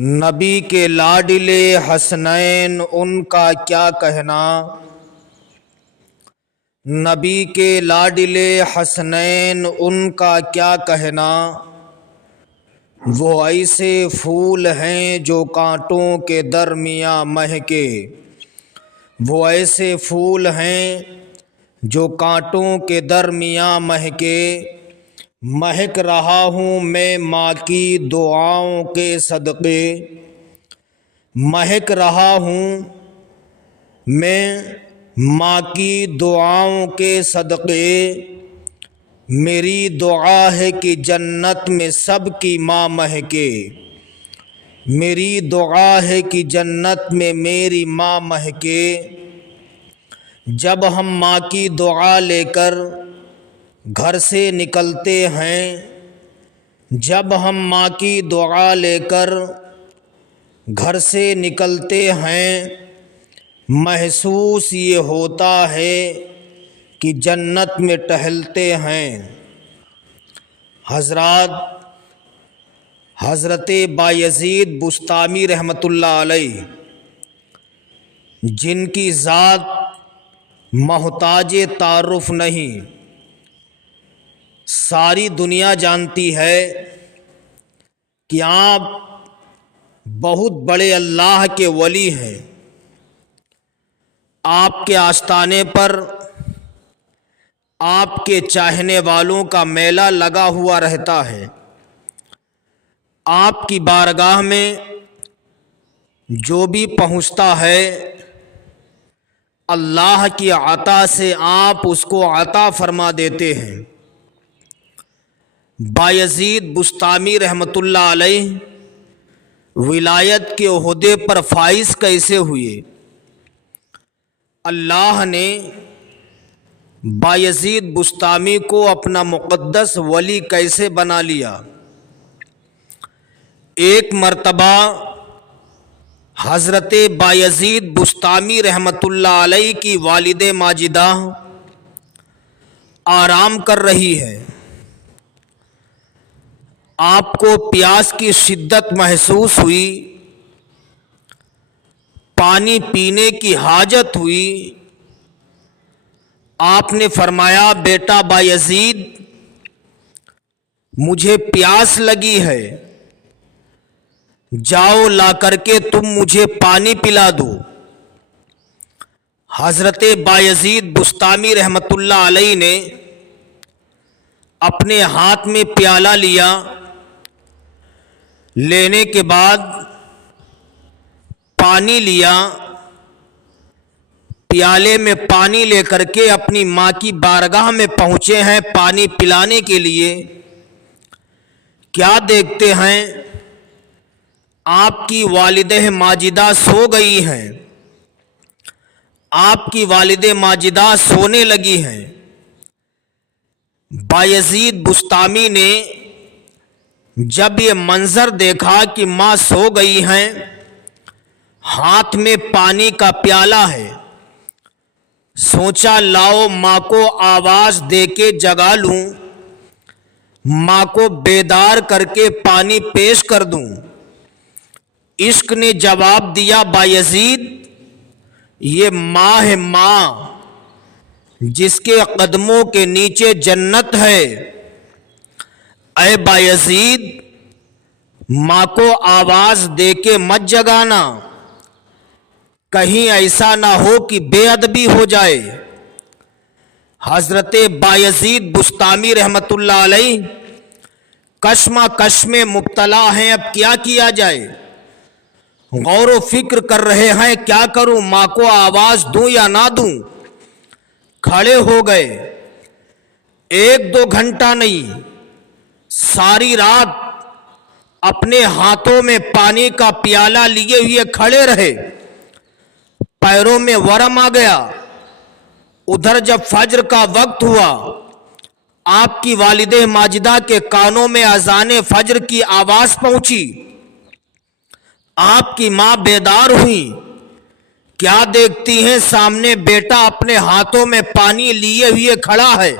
نبی کے لاڈلے حسنین ان کا کیا کہنا، نبی کے لاڈلے حسنین ان کا کیا کہنا، وہ ایسے پھول ہیں جو کانٹوں کے درمیاں مہکے، وہ ایسے پھول ہیں جو کانٹوں کے درمیاں مہکے، مہک رہا ہوں میں ماں کی دعاؤں کے صدقے، مہک رہا ہوں میں ماں کی دعاؤں کے صدقے، میری دعا ہے کہ جنت میں سب کی ماں مہکے، میری دعا ہے کہ جنت میں میری ماں مہکے۔ جب ہم ماں کی دعا لے کر گھر سے نکلتے ہیں، جب ہم ماں کی دعا لے کر گھر سے نکلتے ہیں، محسوس یہ ہوتا ہے کہ جنت میں ٹہلتے ہیں۔ حضرت بایزید بسطامی رحمۃ اللہ علیہ، جن کی ذات محتاج تعارف نہیں، ساری دنیا جانتی ہے کہ آپ بہت بڑے اللہ کے ولی ہیں۔ آپ کے آستانے پر آپ کے چاہنے والوں کا میلہ لگا ہوا رہتا ہے۔ آپ کی بارگاہ میں جو بھی پہنچتا ہے، اللہ کی عطا سے آپ اس کو عطا فرما دیتے ہیں۔ بایزید بسطامی رحمۃ اللہ علیہ ولایت کے عہدے پر فائز کیسے ہوئے؟ اللہ نے بایزید بسطامی کو اپنا مقدس ولی کیسے بنا لیا؟ ایک مرتبہ حضرت بایزید بسطامی رحمۃ اللہ علیہ کی والد ماجدہ آرام کر رہی ہے۔ آپ کو پیاس کی شدت محسوس ہوئی، پانی پینے کی حاجت ہوئی۔ آپ نے فرمایا، بیٹا بایزید، مجھے پیاس لگی ہے، جاؤ لا کر کے تم مجھے پانی پلا دو۔ حضرت بایزید بسطامی رحمۃ اللہ علیہ نے اپنے ہاتھ میں پیالہ لیا، لینے کے بعد پانی لیا، پیالے میں پانی لے کر کے اپنی ماں کی بارگاہ میں پہنچے ہیں پانی پلانے کے لیے۔ کیا دیکھتے ہیں، آپ کی والدہ ماجدہ سو گئی ہیں، آپ کی والد ماجدہ سونے لگی ہیں۔ بایزید بسطامی نے جب یہ منظر دیکھا کہ ماں سو گئی ہیں، ہاتھ میں پانی کا پیالہ ہے، سوچا لاؤ ماں کو آواز دے کے جگا لوں، ماں کو بیدار کر کے پانی پیش کر دوں۔ عشق نے جواب دیا، بایزید، یہ ماں ہے، ماں جس کے قدموں کے نیچے جنت ہے۔ اے بایزید، ماں کو آواز دے کے مت جگانا، کہیں ایسا نہ ہو کہ بے ادبی ہو جائے۔ حضرت بایزید بسطامی رحمۃ اللہ علیہ کشمکش میں مبتلا ہیں، اب کیا کیا جائے؟ غور و فکر کر رہے ہیں، کیا کروں، ماں کو آواز دوں یا نہ دوں؟ کھڑے ہو گئے، 1-2 گھنٹہ نہیں، ساری رات اپنے ہاتھوں میں پانی کا پیالہ لیے ہوئے کھڑے رہے۔ پیروں میں ورم آ گیا۔ ادھر جب فجر کا وقت ہوا، آپ کی والدہ ماجدہ کے کانوں میں اذان فجر کی آواز پہنچی۔ آپ کی ماں بیدار ہوئی، کیا دیکھتی ہیں، سامنے بیٹا اپنے ہاتھوں میں پانی لیے ہوئے کھڑا ہے۔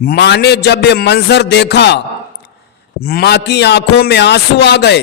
ماں نے جب یہ منظر دیکھا، ماں کی آنکھوں میں آنسو آ گئے۔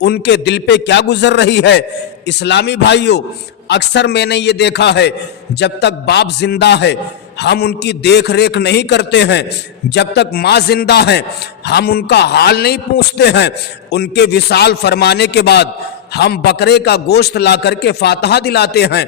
ان کے دل پہ کیا گزر رہی ہے۔ اسلامی بھائیوں، اکثر میں نے یہ دیکھا ہے جب تک باپ زندہ ہے ہم ان کی دیکھ ریکھ نہیں کرتے ہیں، جب تک ماں زندہ ہے ہم ان کا حال نہیں پوچھتے ہیں، ان کے وصال فرمانے کے بعد ہم بکرے کا گوشت لا کر کے فاتحہ دلاتے ہیں،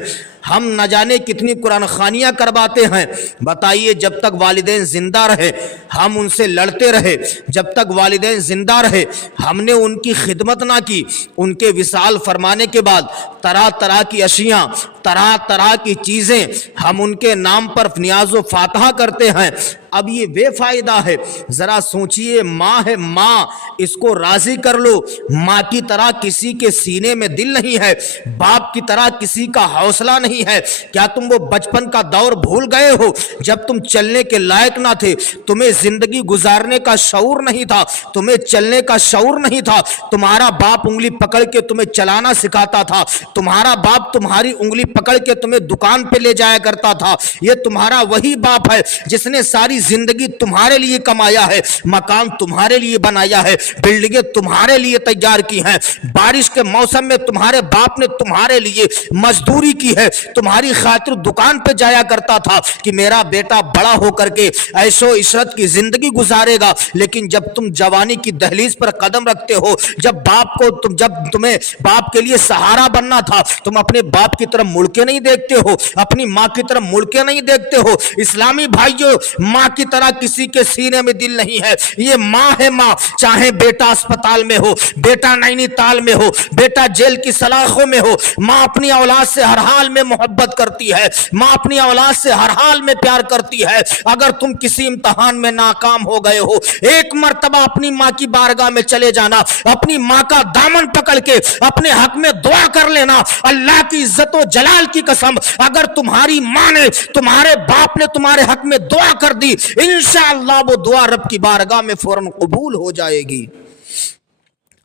ہم نہ جانے کتنی قرآن خوانیاں کرواتے ہیں۔ بتائیے، جب تک والدین زندہ رہے ہم ان سے لڑتے رہے، جب تک والدین زندہ رہے ہم نے ان کی خدمت نہ کی، ان کے وصال فرمانے کے بعد طرح طرح کی اشیاء، طرح طرح کی چیزیں ہم ان کے نام پر نیاز و فاتحہ کرتے ہیں۔ اب یہ بے فائدہ ہے۔ ذرا سوچئے، ماں ہے، ماں، اس کو راضی کر لو۔ ماں کی طرح کسی کے سینے میں دل نہیں ہے، باپ کی طرح کسی کا حوصلہ نہیں ہے۔ کیا تم وہ بچپن کا دور بھول گئے ہو جب تم چلنے کے لائق نہ تھے، تمہیں زندگی گزارنے کا شعور نہیں تھا، تمہیں چلنے کا شعور نہیں تھا؟ تمہارا باپ انگلی پکڑ کے تمہیں چلانا سکھاتا تھا، تمہارا باپ تمہاری انگلی پکڑ کے تمہیں دکان پہ لے جایا کرتا تھا۔ یہ تمہارا وہی باپ ہے جس نے ساری زندگی تمہارے لیے کمایا ہے، مکان تمہارے لیے بنایا ہے، بلڈنگیں تمہارے لیے تیار کی ہیں، بارش کے موسم میں تمہارے باپ نے تمہارے لیے مزدوری کی ہے، تمہاری خاطر دکان پہ جایا کرتا تھا کہ میرا بیٹا بڑا ہو کر کے عیش و عشرت کی زندگی گزارے گا۔ لیکن جب تم جوانی کی دہلیز پر قدم رکھتے ہو، جب تمہیں باپ کے لیے سہارا بننا تھا، تم اپنے باپ کی طرف مڑ کے نہیں دیکھتے ہو، اپنی ماں کی طرف مڑ کے نہیں دیکھتے ہو۔ اسلامی بھائیوں، ماں کی طرح کسی کے سینے میں دل نہیں ہے۔ یہ ماں ہے، ماں، چاہے بیٹا اسپتال میں ہو، بیٹا نینی تال میں ہو، بیٹا جیل کی سلاخوں میں ہو، ماں اپنی اولاد سے ہر حال میں محبت کرتی ہے، ماں اپنی اولاد سے ہر حال میں پیار کرتی ہے۔ اگر تم کسی امتحان میں ناکام ہو گئے ہو، ایک مرتبہ اپنی ماں کی بارگاہ میں چلے جانا، اپنی ماں کا دامن پکڑ کے اپنے حق میں دعا کر لینا۔ اللہ کی عزت و جلال کی قسم، اگر تمہاری ماں نے، تمہارے باپ نے تمہارے حق میں دعا کر دی، انشاءاللہ وہ دعا رب کی بارگاہ میں فوراً قبول ہو جائے گی۔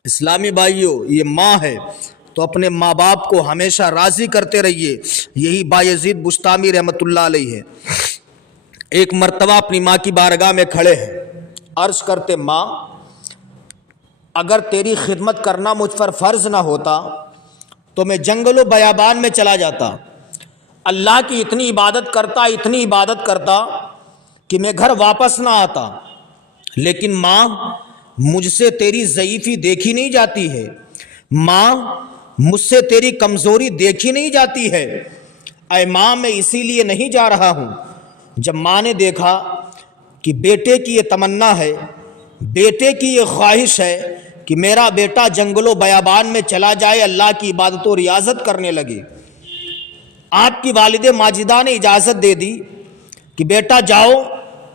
اسلامی بھائیوں، یہ ماں ہے تو اپنے ماں باپ کو ہمیشہ راضی کرتے رہیے۔ یہی بایزید بستامی رحمت اللہ علیہ ہے، ایک مرتبہ اپنی ماں کی بارگاہ میں کھڑے ہیں، عرض کرتے، ماں، اگر تیری خدمت کرنا مجھ پر فرض نہ ہوتا تو میں جنگل و بیابان میں چلا جاتا، اللہ کی اتنی عبادت کرتا کہ میں گھر واپس نہ آتا، لیکن ماں، مجھ سے تیری ضعیفی دیکھی نہیں جاتی ہے، ماں، مجھ سے تیری کمزوری دیکھی نہیں جاتی ہے، اے ماں، میں اسی لیے نہیں جا رہا ہوں۔ جب ماں نے دیکھا کہ بیٹے کی یہ تمنا ہے، بیٹے کی یہ خواہش ہے کہ میرا بیٹا جنگل و بیابان میں چلا جائے، اللہ کی عبادت و ریاضت کرنے لگے، آپ کی والد ماجدہ نے اجازت دے دی کہ بیٹا جاؤ،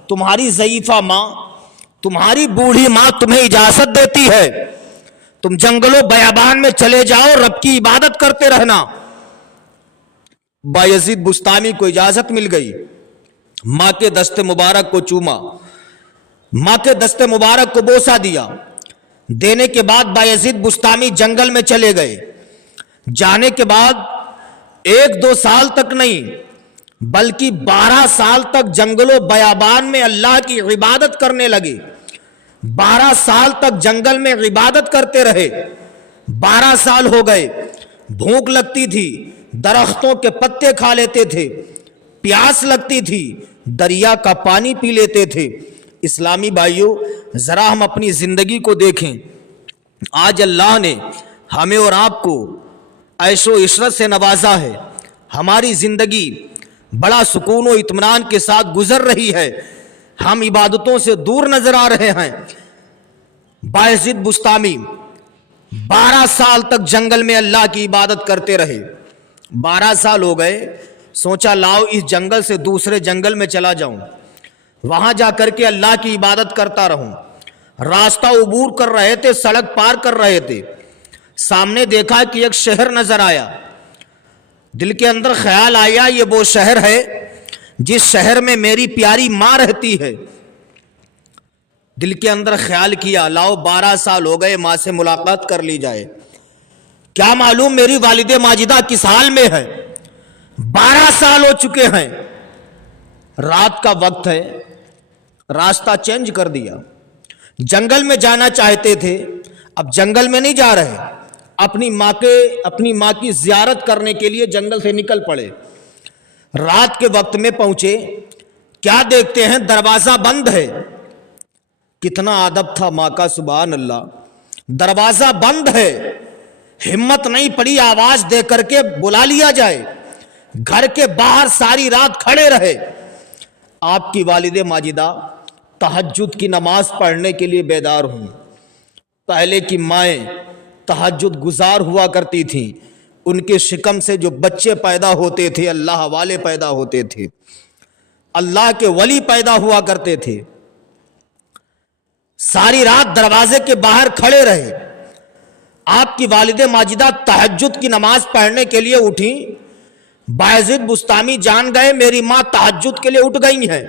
تمہاری ضعیفہ ماں، تمہاری بوڑھی ماں تمہیں اجازت دیتی ہے، تم جنگل و بیابان میں چلے جاؤ، رب کی عبادت کرتے رہنا۔ بایزید بستامی کو اجازت مل گئی، ماں کے دست مبارک کو چوما، ماں کے دست مبارک کو بوسہ دیا، دینے کے بعد بایزید بستامی جنگل میں چلے گئے۔ جانے کے بعد 1-2 سال تک نہیں بلکہ 12 سال تک جنگل و بیابان میں اللہ کی عبادت کرنے لگے، 12 سال تک جنگل میں عبادت کرتے رہے۔ 12 سال ہو گئے، بھوک لگتی تھی درختوں کے پتے کھا لیتے تھے، پیاس لگتی تھی دریا کا پانی پی لیتے تھے۔ اسلامی بھائیوں، ذرا ہم اپنی زندگی کو دیکھیں، آج اللہ نے ہمیں اور آپ کو عیش و عشرت سے نوازا ہے، ہماری زندگی بڑا سکون و اطمینان کے ساتھ گزر رہی ہے، ہم عبادتوں سے دور نظر آ رہے ہیں۔ بایزید بستامی 12 سال تک جنگل میں اللہ کی عبادت کرتے رہے، 12 سال ہو گئے، سوچا لاؤ اس جنگل سے دوسرے جنگل میں چلا جاؤں، وہاں جا کر کے اللہ کی عبادت کرتا رہوں۔ راستہ عبور کر رہے تھے، سڑک پار کر رہے تھے، سامنے دیکھا کہ ایک شہر نظر آیا، دل کے اندر خیال آیا یہ وہ شہر ہے جس شہر میں میری پیاری ماں رہتی ہے۔ دل کے اندر خیال کیا لاؤ 12 سال ہو گئے ماں سے ملاقات کر لی جائے، کیا معلوم میری والد ماجدہ کس حال میں ہے، 12 سال ہو چکے ہیں۔ رات کا وقت ہے، راستہ چینج کر دیا، جنگل میں جانا چاہتے تھے، اب جنگل میں نہیں جا رہے، اپنی ماں کی زیارت کرنے کے لیے جنگل سے نکل پڑے. رات کے وقت میں پہنچے, کیا دیکھتے ہیں دروازہ بند ہے. کتنا ادب تھا ماں کا, سبحان اللہ. دروازہ بند ہے, ہمت نہیں پڑی آواز دے کر کے بلا لیا جائے. گھر کے باہر ساری رات کھڑے رہے. آپ کی والد ماجدہ تہجد کی نماز پڑھنے کے لیے بیدار ہوں. پہلے کی مائیں تہجد گزار ہوا کرتی تھیں, ان کے شکم سے جو بچے پیدا ہوتے تھے اللہ والے پیدا ہوتے تھے, اللہ کے ولی پیدا ہوا کرتے تھے. ساری رات دروازے کے باہر کھڑے رہے. آپ کی والد ماجدہ تہجد کی نماز پڑھنے کے لیے اٹھی. بایزید بسطامی جان گئے میری ماں تہجد کے لیے اٹھ گئی ہیں.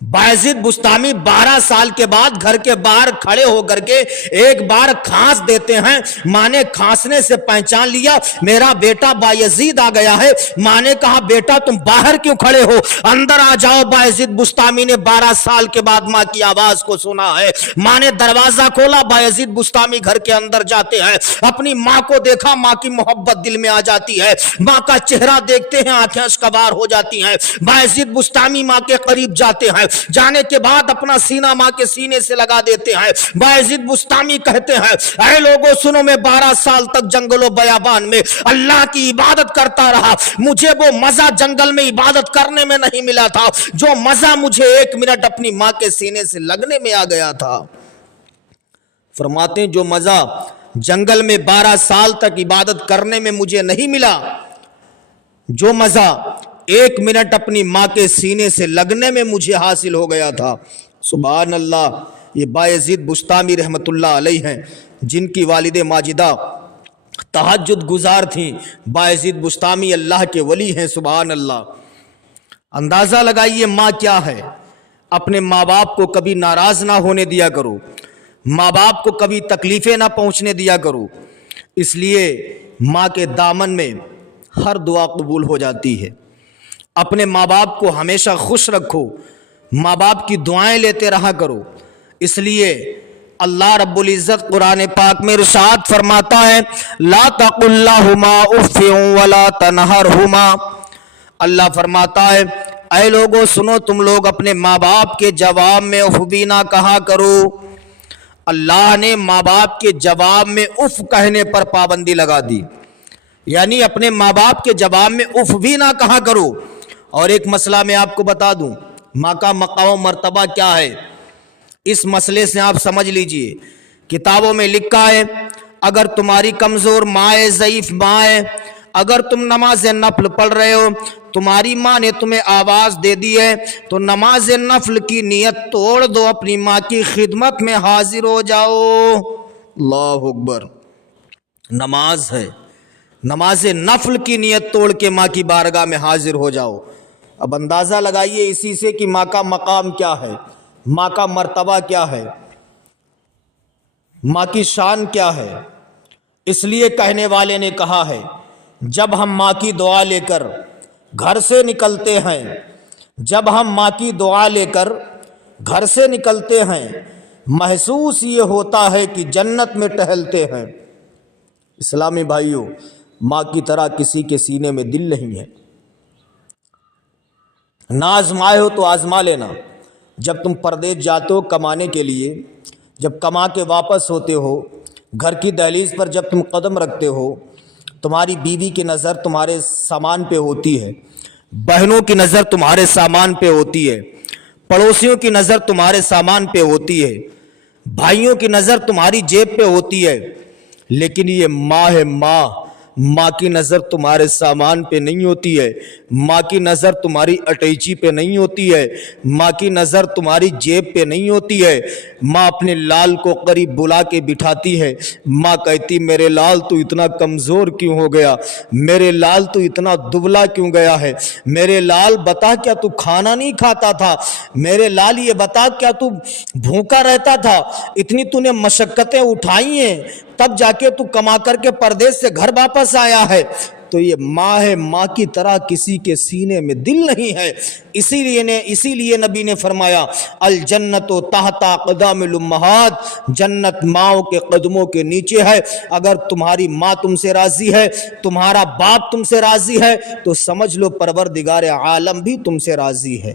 بایزید بسطامی 12 سال کے بعد گھر کے باہر کھڑے ہو کر کے ایک بار کھانس دیتے ہیں. ماں نے کھانسنے سے پہچان لیا میرا بیٹا بایزید آ گیا ہے. ماں نے کہا بیٹا تم باہر کیوں کھڑے ہو, اندر آ جاؤ. بایزید بسطامی نے 12 سال کے بعد ماں کی آواز کو سنا ہے. ماں نے دروازہ کھولا, بایزید بسطامی گھر کے اندر جاتے ہیں. اپنی ماں کو دیکھا, ماں کی محبت دل میں آ جاتی ہے. ماں کا چہرہ دیکھتے ہیں, آنکھیں اشکبار ہو جاتی ہیں. بایزید بسطامی ماں کے قریب جاتے ہیں. جانے کے بعد اپنا سینہ ماں کے سینے سے لگا دیتے ہیں. بایزید بسطامی کہتے ہیں اے لوگوں سنو, میں 12 سال تک جنگل و بیابان میں اللہ کی عبادت کرتا رہا. مجھے وہ مزہ جنگل میں عبادت کرنے میں نہیں ملا تھا جو مزہ مجھے 1 منٹ اپنی ماں کے سینے سے لگنے میں آ گیا تھا. فرماتے ہیں جو مزہ جنگل میں 12 سال تک عبادت کرنے میں مجھے نہیں ملا, جو مزہ 1 منٹ اپنی ماں کے سینے سے لگنے میں مجھے حاصل ہو گیا تھا. سبحان اللہ. یہ بایزید بسطامی رحمت اللہ علیہ ہیں, جن کی والد ماجدہ تہجد گزار تھیں. بایزید بسطامی اللہ کے ولی ہیں. سبحان اللہ. اندازہ لگائیے ماں کیا ہے. اپنے ماں باپ کو کبھی ناراض نہ ہونے دیا کرو, ماں باپ کو کبھی تکلیفیں نہ پہنچنے دیا کرو. اس لیے ماں کے دامن میں ہر دعا قبول ہو جاتی ہے. اپنے ماں باپ کو ہمیشہ خوش رکھو, ماں باپ کی دعائیں لیتے رہا کرو. اس لیے اللہ رب العزت قرآن پاک میں ارشاد فرماتا ہے لا تقل لہما اف ولا تنہرہما. اللہ فرماتا ہے اے لوگوں سنو, تم لوگ اپنے ماں باپ کے جواب میں اف بھی نہ کہا کرو. اللہ نے ماں باپ کے جواب میں اف کہنے پر پابندی لگا دی, یعنی اپنے ماں باپ کے جواب میں اف بھی نہ کہا کرو. اور ایک مسئلہ میں آپ کو بتا دوں, ماں کا مقام و مرتبہ کیا ہے, اس مسئلے سے آپ سمجھ لیجئے. کتابوں میں لکھا ہے اگر تمہاری کمزور ماں ہے, ضعیف ماں ہے, اگر تم نماز نفل پڑھ رہے ہو, تمہاری ماں نے تمہیں آواز دے دی ہے, تو نماز نفل کی نیت توڑ دو, اپنی ماں کی خدمت میں حاضر ہو جاؤ. اللہ اکبر. نماز ہے, نماز نفل کی نیت توڑ کے ماں کی بارگاہ میں حاضر ہو جاؤ. اب اندازہ لگائیے اسی سے کہ ماں کا مقام کیا ہے, ماں کا مرتبہ کیا ہے, ماں کی شان کیا ہے. اس لیے کہنے والے نے کہا ہے جب ہم ماں کی دعا لے کر گھر سے نکلتے ہیں, جب ہم ماں کی دعا لے کر گھر سے نکلتے ہیں, محسوس یہ ہوتا ہے کہ جنت میں ٹہلتے ہیں. اسلامی بھائیوں, ماں کی طرح کسی کے سینے میں دل نہیں ہے. نہ آزمائے ہو تو آزما لینا. جب تم پردیس جاتے ہو کمانے کے لیے, جب کما کے واپس ہوتے ہو, گھر کی دہلیز پر جب تم قدم رکھتے ہو, تمہاری بیوی کی نظر تمہارے سامان پہ ہوتی ہے, بہنوں کی نظر تمہارے سامان پہ ہوتی ہے, پڑوسیوں کی نظر تمہارے سامان پہ ہوتی ہے, بھائیوں کی نظر تمہاری جیب پہ ہوتی ہے. لیکن یہ ماں ہے, ماں کی نظر تمہارے سامان پہ نہیں ہوتی ہے, ماں کی نظر تمہاری اٹیچی پہ نہیں ہوتی ہے, ماں کی نظر تمہاری جیب پہ نہیں ہوتی ہے. ماں اپنے لال کو قریب بلا کے بٹھاتی ہے, ماں کہتی میرے لال تو اتنا کمزور کیوں ہو گیا, میرے لال تو اتنا دبلا کیوں گیا ہے, میرے لال بتا کیا تو کھانا نہیں کھاتا تھا, میرے لال یہ بتا کیا تو بھوکا رہتا تھا, اتنی تو نے مشقتیں اٹھائی ہیں تب جا کے تو کما کر کے پردیس سے گھر واپس آیا ہے, تو یہ ماں ہے، ماں کی طرح کسی کے سینے میں دل نہیں ہے۔ اسی لیے نبی نے فرمایا الجنت تحت اقدام الامہات، جنت ماؤں کے قدموں کے نیچے ہے۔ اگر تمہاری ماں تم سے راضی ہے، تمہارا باپ تم سے راضی ہے، تو سمجھ لو پروردگار عالم بھی تم سے راضی ہے۔